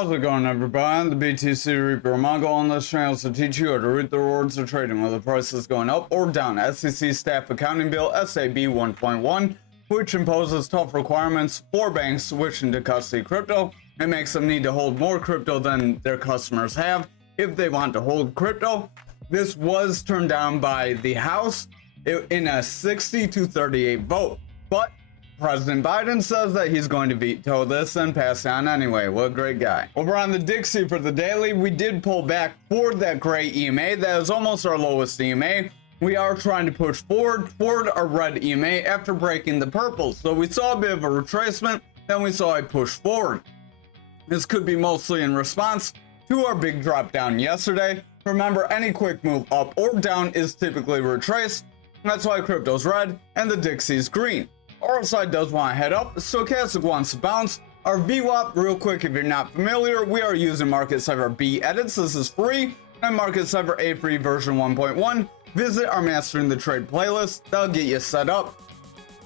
How's it going, everybody? I'm the BTC Reaper. My goal on this channel is to teach you how to reap the rewards of trading, whether the price is going up or down. SEC Staff Accounting Bill SAB 1.1, which imposes tough requirements for banks switching to custody crypto. It makes them need to hold more crypto than their customers have if they want to hold crypto. This was turned down by the House in a 60-38 vote, but President Biden says that he's going to veto this and pass it on anyway. What a great guy. Over on the Dixie for the daily, we did pull back toward that gray EMA. That is almost our lowest EMA. We are trying to push forward toward our red EMA after breaking the purple. So we saw a bit of a retracement, then we saw a push forward. This could be mostly in response to our big drop down yesterday. Remember, any quick move up or down is typically retraced. That's why crypto's red and the Dixie's green. RSI does want to head up, Stochastic wants to bounce. Our VWAP, real quick, if you're not familiar, we are using Market Cipher B edits. This is free, and Market Cipher A free version 1.1. Visit our Mastering the Trade playlist, that'll get you set up.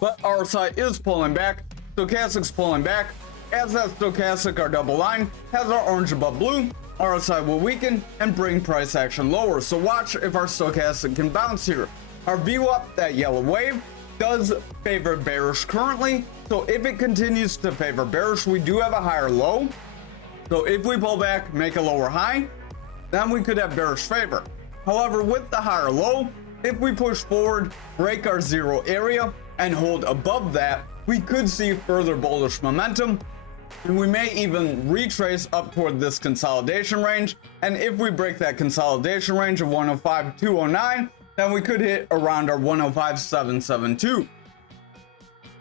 But RSI is pulling back, Stochastic's pulling back. As that Stochastic, our double line, has our orange above blue, RSI will weaken and bring price action lower. So watch if our Stochastic can bounce here. Our VWAP, that yellow wave, does favor bearish currently, so if it continues to favor bearish, we do have a higher low. So if we pull back, make a lower high, then we could have bearish favor. However, with the higher low, if we push forward, break our zero area and hold above that, we could see further bullish momentum, and we may even retrace up toward this consolidation range. And if we break that consolidation range of 105-209, then we could hit around our 105.772.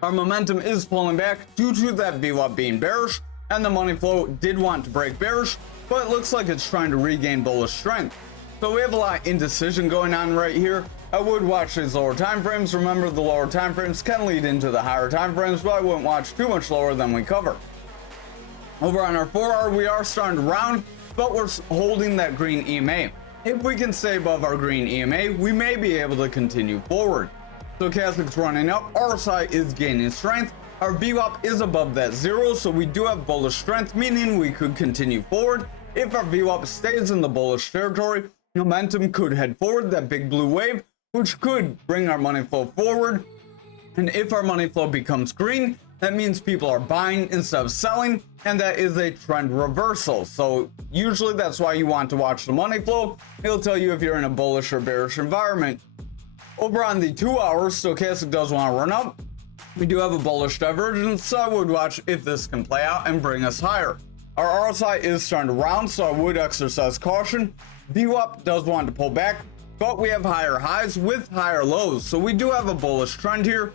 Our momentum is pulling back due to that VWAP being bearish, and the money flow did want to break bearish, but it looks like it's trying to regain bullish strength. So we have a lot of indecision going on right here. I would watch these lower time frames. Remember, the lower time frames can lead into the higher time frames, but I wouldn't watch too much lower than we cover. Over on our 4-hour, we are starting to round, but we're holding that green EMA. If we can stay above our green EMA, we may be able to continue forward. Stochastic's running up, RSI is gaining strength, our VWAP is above that zero, so we do have bullish strength, meaning we could continue forward. If our VWAP stays in the bullish territory, momentum could head forward, that big blue wave, which could bring our money flow forward. And if our money flow becomes green, that means people are buying instead of selling, and that is a trend reversal. So usually that's why you want to watch the money flow. It'll tell you if you're in a bullish or bearish environment. Over on the 2 hours, Stochastic does want to run up. We do have a bullish divergence, so I would watch if this can play out and bring us higher. Our RSI is starting to round, so I would exercise caution. VWAP does want to pull back, but we have higher highs with higher lows, so we do have a bullish trend here.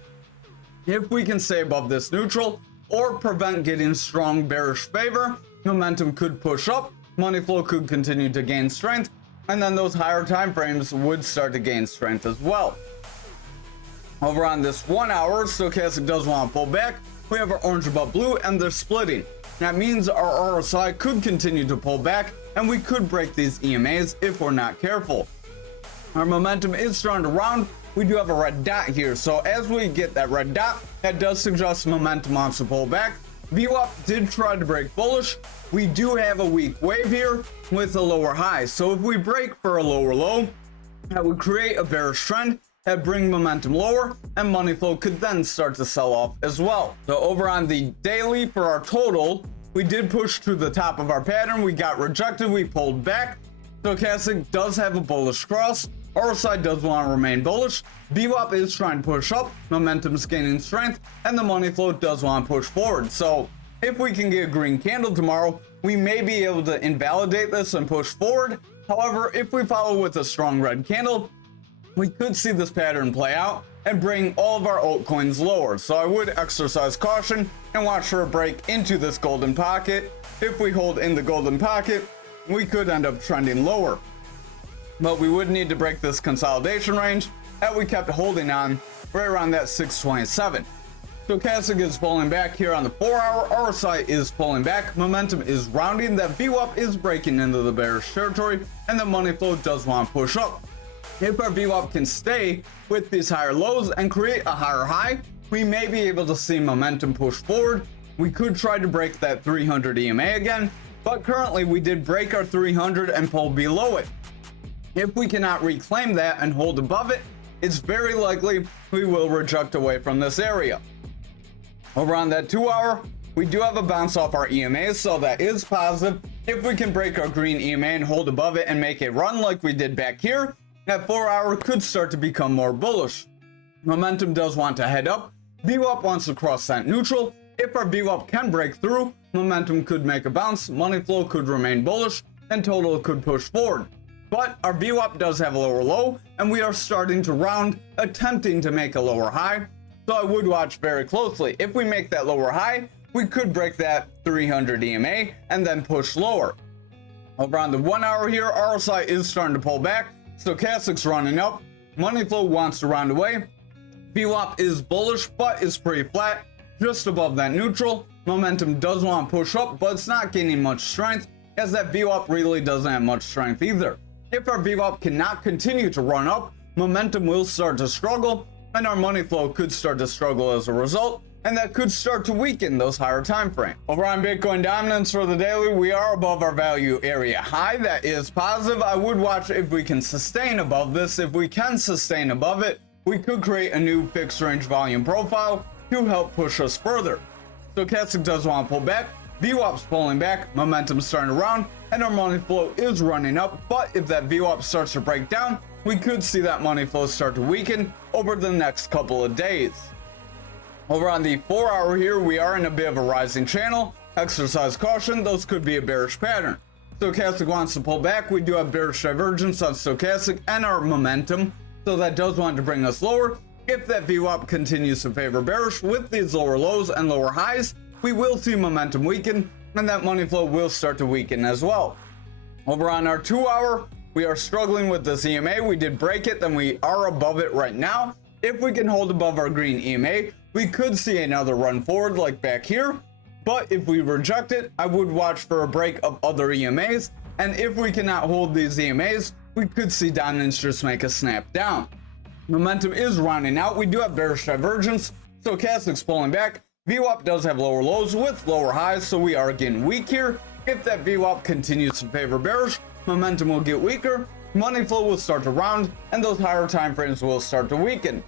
If we can stay above this neutral or prevent getting strong bearish favor, momentum could push up, money flow could continue to gain strength, and then those higher time frames would start to gain strength as well. Over on this 1 hour, Stochastic does want to pull back. We have our orange above blue and they're splitting. That means our RSI could continue to pull back and we could break these EMAs if we're not careful. Our momentum is starting to round. We do have a red dot here, so as we get that red dot, that does suggest momentum wants to pull back. VWAP did try to break bullish. We do have a weak wave here with a lower high, so if we break for a lower low, that would create a bearish trend that bring momentum lower, and money flow could then start to sell off as well. So over on the daily for our total, we did push to the top of our pattern. We got rejected, we pulled back. Stochastic does have a bullish cross. RSI does want to remain bullish. VWAP is trying to push up, momentum's gaining strength, and the money flow does want to push forward. So if we can get a green candle tomorrow, we may be able to invalidate this and push forward. However, if we follow with a strong red candle, we could see this pattern play out and bring all of our altcoins lower. So I would exercise caution and watch for a break into this golden pocket. If we hold in the golden pocket, we could end up trending lower. But we would need to break this consolidation range that we kept holding on right around that 627. Stochastic is pulling back here on the 4 hour. RSI is pulling back. Momentum is rounding. That VWAP is breaking into the bearish territory, and the money flow does want to push up. If our VWAP can stay with these higher lows and create a higher high, we may be able to see momentum push forward. We could try to break that 300 EMA again, but currently we did break our 300 and pull below it. If we cannot reclaim that and hold above it, it's very likely we will reject away from this area. Over on that 2 hour, we do have a bounce off our EMA, so that is positive. If we can break our green EMA and hold above it and make a run like we did back here, that 4 hour could start to become more bullish. Momentum does want to head up. VWAP wants to cross that neutral. If our VWAP can break through, momentum could make a bounce, money flow could remain bullish, and total could push forward. But our VWAP does have a lower low, and we are starting to round, attempting to make a lower high. So I would watch very closely. If we make that lower high, we could break that 300 EMA and then push lower. Over on the 1 hour here, RSI is starting to pull back. Stochastic's running up. Money flow wants to round away. VWAP is bullish, but is pretty flat, just above that neutral. Momentum does want to push up, but it's not gaining much strength, as that VWAP really doesn't have much strength either. If our VWAP cannot continue to run up, momentum will start to struggle, and our money flow could start to struggle as a result, and that could start to weaken those higher time frames. Over on Bitcoin dominance for the daily, we are above our value area high. That is positive. I would watch if we can sustain above this. If we can sustain above it, we could create a new fixed range volume profile to help push us further. Stochastic does want to pull back. VWAP's pulling back, momentum's starting to round, and our money flow is running up. But if that VWAP starts to break down, we could see that money flow start to weaken over the next couple of days. Over on the 4 hour here, we are in a bit of a rising channel. Exercise caution, those could be a bearish pattern. Stochastic wants to pull back. We do have bearish divergence on Stochastic and our momentum, so that does want to bring us lower. If that VWAP continues to favor bearish with these lower lows and lower highs, we will see momentum weaken, and that money flow will start to weaken as well. Over on our 2 hour, we are struggling with this EMA. We did break it, then we are above it right now. If we can hold above our green EMA, we could see another run forward like back here. But if we reject it, I would watch for a break of other EMAs. And if we cannot hold these EMAs, we could see dominance just make a snap down. Momentum is rounding out. We do have bearish divergence. Stochastic's pulling back. VWAP does have lower lows with lower highs, so we are getting weak here. If that VWAP continues to favor bearish, momentum will get weaker, money flow will start to round, and those higher time frames will start to weaken.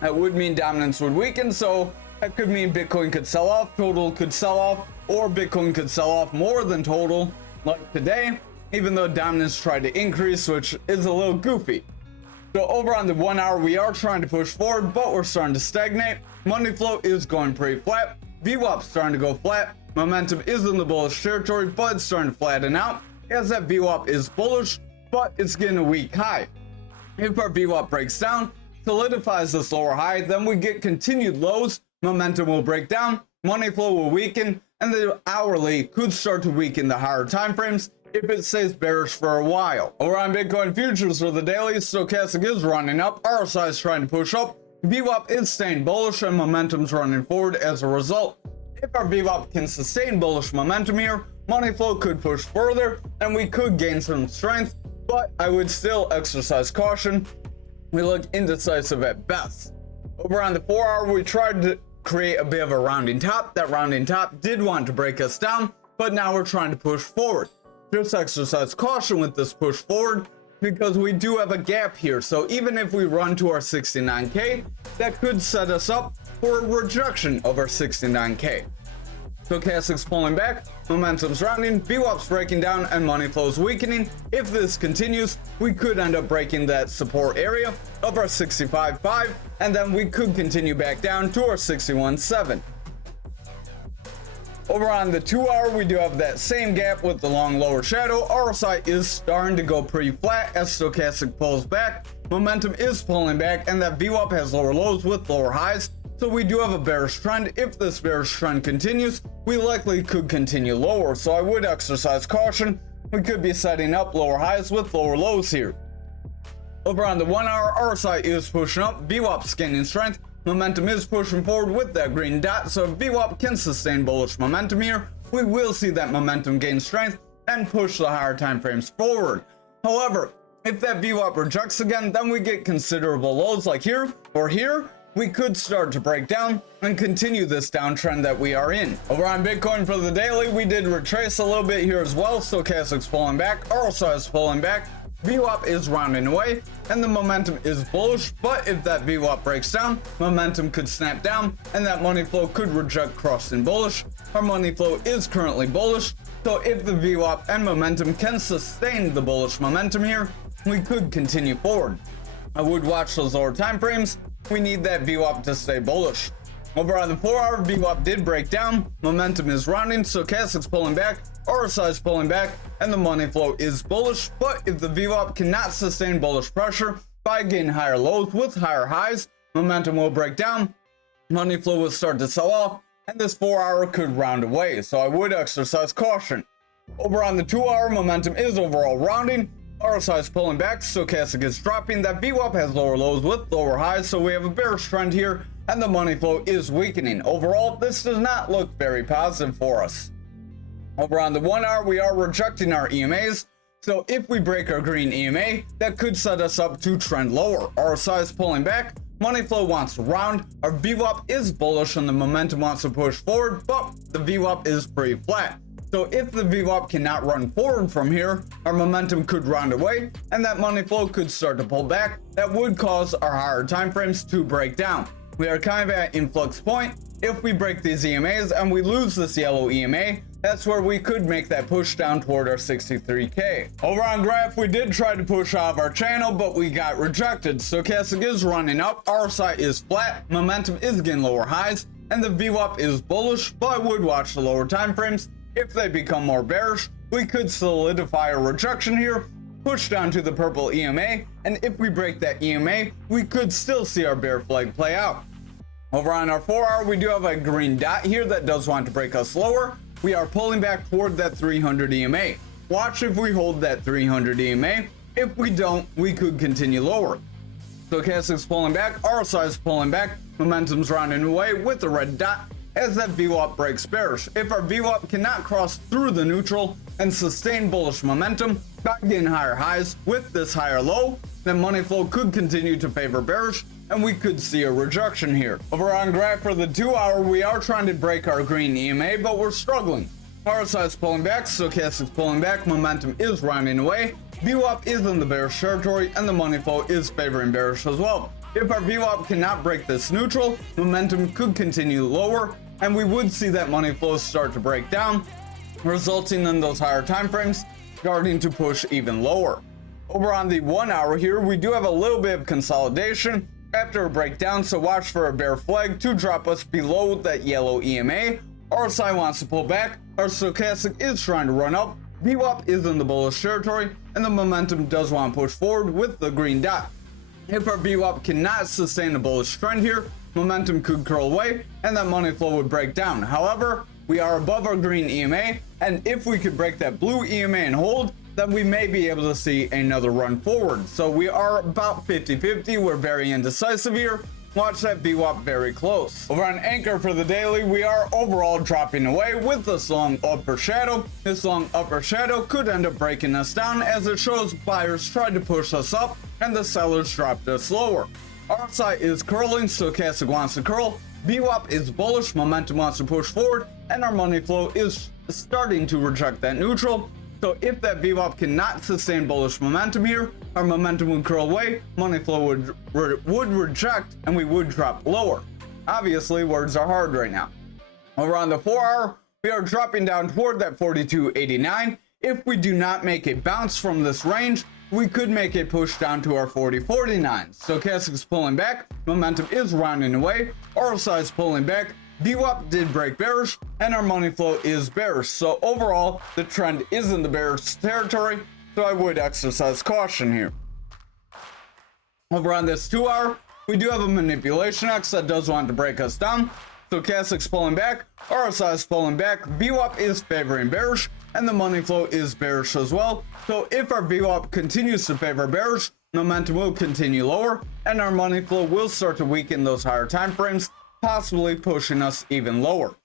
That would mean dominance would weaken, so that could mean Bitcoin could sell off, total could sell off, or Bitcoin could sell off more than total, like today, even though dominance tried to increase, which is a little goofy. So over on the 1 hour, we are trying to push forward, but we're starting to stagnate. Money flow is going pretty flat. VWAP's starting to go flat. Momentum is in the bullish territory, but it's starting to flatten out, as that VWAP is bullish, but it's getting a weak high. If our VWAP breaks down, solidifies this lower high, then we get continued lows, momentum will break down, money flow will weaken, and the hourly could start to weaken the higher time frames if it stays bearish for a while. Over on Bitcoin futures for the daily, Stochastic is running up, RSI is trying to push up, VWAP is staying bullish, and momentum's running forward as a result. If our VWAP can sustain bullish momentum here, money flow could push further, and we could gain some strength, but I would still exercise caution. We look indecisive at best. Over on the 4 hour, we tried to create a bit of a rounding top. That rounding top did want to break us down, but now we're trying to push forward. Just exercise caution with this push forward, because we do have a gap here. So even if we run to our 69K, that could set us up for a rejection of our 69K. Stochastic's pulling back, momentum's rounding, VWAP's breaking down, and money flow's weakening. If this continues, we could end up breaking that support area of our 65.5, and then we could continue back down to our 61.7. Over on the 2 hour, we do have that same gap with the long lower shadow. RSI is starting to go pretty flat as Stochastic pulls back. Momentum is pulling back, and that VWAP has lower lows with lower highs. So we do have a bearish trend. If this bearish trend continues, we likely could continue lower. So I would exercise caution. We could be setting up lower highs with lower lows here. Over on the 1 hour, RSI is pushing up. VWAP's gaining strength. Momentum is pushing forward with that green dot. So if VWAP can sustain bullish momentum here, we will see that momentum gain strength and push the higher time frames forward. However, if that VWAP rejects again, then we get considerable lows like here or here, we could start to break down and continue this downtrend that we are in. Over on Bitcoin for the daily, we did retrace a little bit here as well. Stochastic's pulling back, RSI is pulling back, VWAP is rounding away, and the momentum is bullish. But if that VWAP breaks down, momentum could snap down, and that money flow could reject crossing bullish. Our money flow is currently bullish, so if the VWAP and momentum can sustain the bullish momentum here, we could continue forward. I would watch those lower time frames. We need that VWAP to stay bullish. Over on the 4-hour, VWAP did break down. Momentum is rounding, stochastic's pulling back, RSI is pulling back, and the money flow is bullish. But if the VWAP cannot sustain bullish pressure by getting higher lows with higher highs, momentum will break down, money flow will start to sell off, and this 4-hour could round away. So I would exercise caution. Over on the 2-hour, momentum is overall rounding. RSI is pulling back, stochastic is dropping, that VWAP has lower lows with lower highs, so we have a bearish trend here, and the money flow is weakening. Overall, this does not look very positive for us. Over on the 1-hour, we are rejecting our EMAs, so if we break our green EMA, that could set us up to trend lower. RSI is pulling back, money flow wants to round, our VWAP is bullish and the momentum wants to push forward, but the VWAP is pretty flat. So if the VWAP cannot run forward from here, our momentum could round away, and that money flow could start to pull back. That would cause our higher time frames to break down. We are kind of at influx point. If we break these EMAs and we lose this yellow EMA, that's where we could make that push down toward our 63K. Over on graph, we did try to push out of our channel, but we got rejected. Stochastic is running up, RSI is flat, momentum is getting lower highs, and the VWAP is bullish, but I would watch the lower time frames. If they become more bearish, we could solidify a rejection here, push down to the purple EMA, and if we break that EMA, we could still see our bear flag play out. Over on our 4-hour, we do have a green dot here that does want to break us lower. We are pulling back toward that 300 EMA. Watch if we hold that 300 EMA. If we don't, we could continue lower. Stochastic's pulling back, RSI is pulling back, momentum's rounding away with the red dot as that VWAP breaks bearish. If our VWAP cannot cross through the neutral and sustain bullish momentum by getting higher highs with this higher low, then money flow could continue to favor bearish and we could see a rejection here. Over on graph for the 2-hour, we are trying to break our green EMA, but we're struggling. RSI is pulling back, stochastic's pulling back, momentum is rounding away, VWAP is in the bearish territory, and the money flow is favoring bearish as well. If our VWAP cannot break this neutral, momentum could continue lower, and we would see that money flow start to break down, resulting in those higher time frames starting to push even lower. Over on the 1-hour here, we do have a little bit of consolidation after a breakdown, so watch for a bear flag to drop us below that yellow EMA. RSI wants to pull back, our stochastic is trying to run up, VWAP is in the bullish territory, and the momentum does want to push forward with the green dot. If our VWAP cannot sustain a bullish trend here, momentum could curl away and that money flow would break down. However, we are above our green EMA, and if we could break that blue EMA and hold, then we may be able to see another run forward. So we are about 50-50. We're very indecisive here. Watch that VWAP very close. Over on Anchor for the daily, we are overall dropping away with this long upper shadow. This long upper shadow could end up breaking us down as it shows buyers tried to push us up and the sellers dropped us lower. RSI is curling, stochastic wants to curl, VWAP is bullish, momentum wants to push forward, and our money flow is starting to reject that neutral. So if that VWAP cannot sustain bullish momentum here, our momentum would curl away, money flow would reject, and we would drop lower. Obviously, words are hard right now. Over on the 4-hour, we are dropping down toward that 42.89. If we do not make a bounce from this range, we could make a push down to our 40.49. Stochastic is pulling back, momentum is rounding away, RSI is pulling back, VWAP did break bearish, and our money flow is bearish. So overall, the trend is in the bearish territory, so I would exercise caution here. Over on this 2-hour, we do have a manipulation X that does want to break us down. Stochastic's pulling back, RSI is pulling back, VWAP is favoring bearish, and the money flow is bearish as well. So if our VWAP continues to favor bearish, momentum will continue lower, and our money flow will start to weaken those higher time frames, possibly pushing us even lower.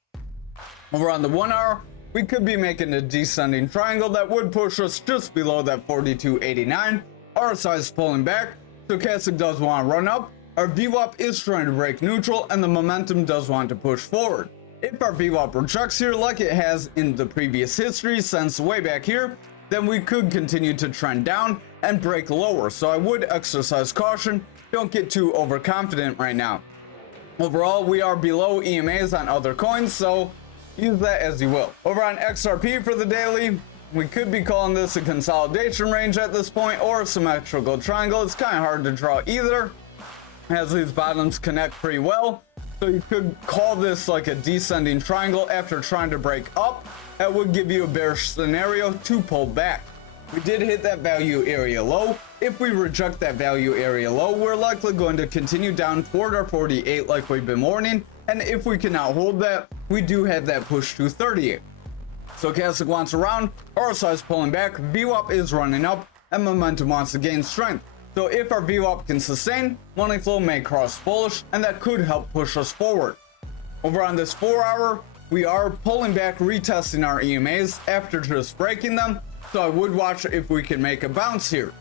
Over on the 1-hour, we could be making a descending triangle that would push us just below that 42.89. RSI is pulling back, stochastic does want to run up, our VWAP is trying to break neutral and the momentum does want to push forward. If our VWAP rejects here like it has in the previous history since way back here, then we could continue to trend down and break lower. So I would exercise caution. Don't get too overconfident right now. Overall, we are below EMAs on other coins, so use that as you will. Over on XRP for the daily, we could be calling this a consolidation range at this point or a symmetrical triangle. It's kind of hard to draw either, as these bottoms connect pretty well. So you could call this like a descending triangle after trying to break up. That would give you a bearish scenario to pull back. We did hit that value area low. If we reject that value area low, we're likely going to continue down toward our 48 like we've been warning. And if we cannot hold that, we do have that push to 38. Stochastic wants around, RSI is pulling back, VWAP is running up, and momentum wants to gain strength. So if our VWAP can sustain, money flow may cross bullish, and that could help push us forward. Over on this 4 hour, we are pulling back, retesting our EMAs after just breaking them. So I would watch if we can make a bounce here.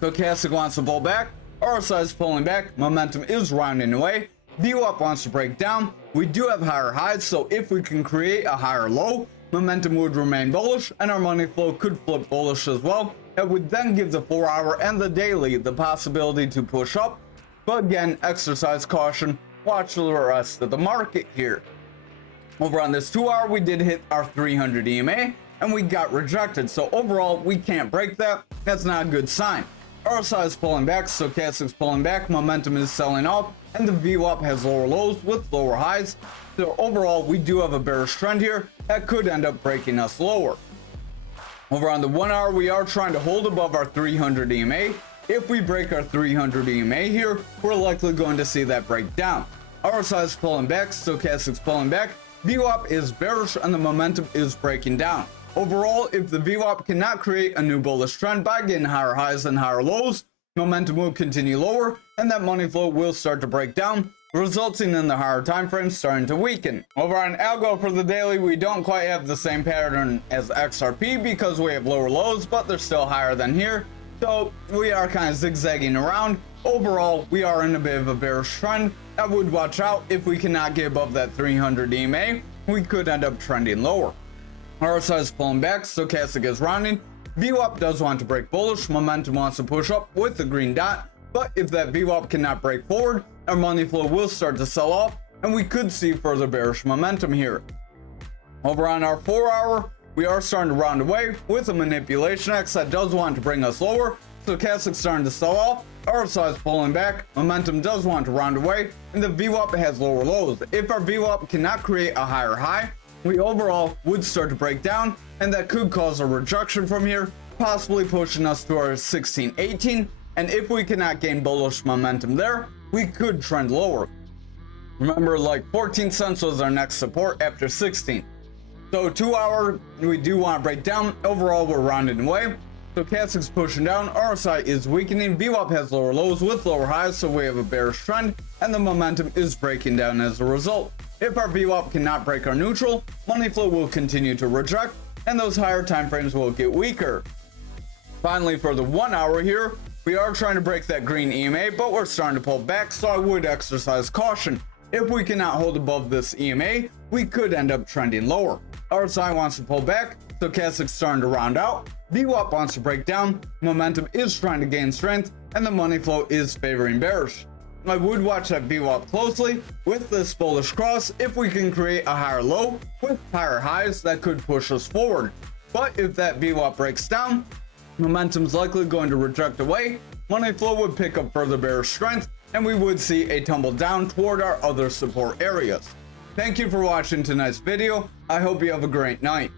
Stochastic wants to pull back, RSI is pulling back, momentum is rounding away, VWAP wants to break down. We do have higher highs, so if we can create a higher low, momentum would remain bullish and our money flow could flip bullish as well. That would then give the 4 hour and the daily the possibility to push up. But again, exercise caution, watch the rest of the market here. Over on this 2 hour, we did hit our 300 EMA and we got rejected. So overall, we can't break that. That's not a good sign. RSI is pulling back, Stochastic's pulling back, momentum is selling off, and the VWAP has lower lows with lower highs. So overall, we do have a bearish trend here that could end up breaking us lower. Over on the 1 hour, we are trying to hold above our 300 EMA. If we break our 300 EMA here, we're likely going to see that break down. RSI is pulling back, Stochastic's pulling back, VWAP is bearish, and the momentum is breaking down. Overall, if the VWAP cannot create a new bullish trend by getting higher highs and higher lows, momentum will continue lower, and that money flow will start to break down, resulting in the higher time frames starting to weaken. Over on Algo for the daily, we don't quite have the same pattern as XRP because we have lower lows, but they're still higher than here. So we are kind of zigzagging around. Overall, we are in a bit of a bearish trend. I would watch out if we cannot get above that 300 EMA, we could end up trending lower. RSI is pulling back, Stochastic is rounding. VWAP does want to break bullish, momentum wants to push up with the green dot, but if that VWAP cannot break forward, our money flow will start to sell off, and we could see further bearish momentum here. Over on our 4 hour, we are starting to round away with a manipulation X that does want to bring us lower. Stochastic's starting to sell off, RSI is pulling back, momentum does want to round away, and the VWAP has lower lows. If our VWAP cannot create a higher high, we overall would start to break down, and that could cause a rejection from here, possibly pushing us to our 1618. And if we cannot gain bullish momentum there, we could trend lower. Remember, like 14 cents was our next support after 16. So 2 hour, we do want to break down. Overall, we're rounding away. Stochastic's pushing down, RSI is weakening, VWAP has lower lows with lower highs, so we have a bearish trend, and the momentum is breaking down as a result. If our VWAP cannot break our neutral, money flow will continue to reject, and those higher time frames will get weaker. Finally, for the 1 hour here, we are trying to break that green EMA, but we're starting to pull back, so I would exercise caution. If we cannot hold above this EMA, we could end up trending lower. RSI wants to pull back, Stochastic's starting to round out, VWAP wants to break down, momentum is trying to gain strength, and the money flow is favoring bearish. I would watch that VWAP closely with this bullish cross. If we can create a higher low with higher highs, that could push us forward. But if that VWAP breaks down, momentum's likely going to reject away, money flow would pick up further bearish strength, and we would see a tumble down toward our other support areas. Thank you for watching tonight's video. I hope you have a great night.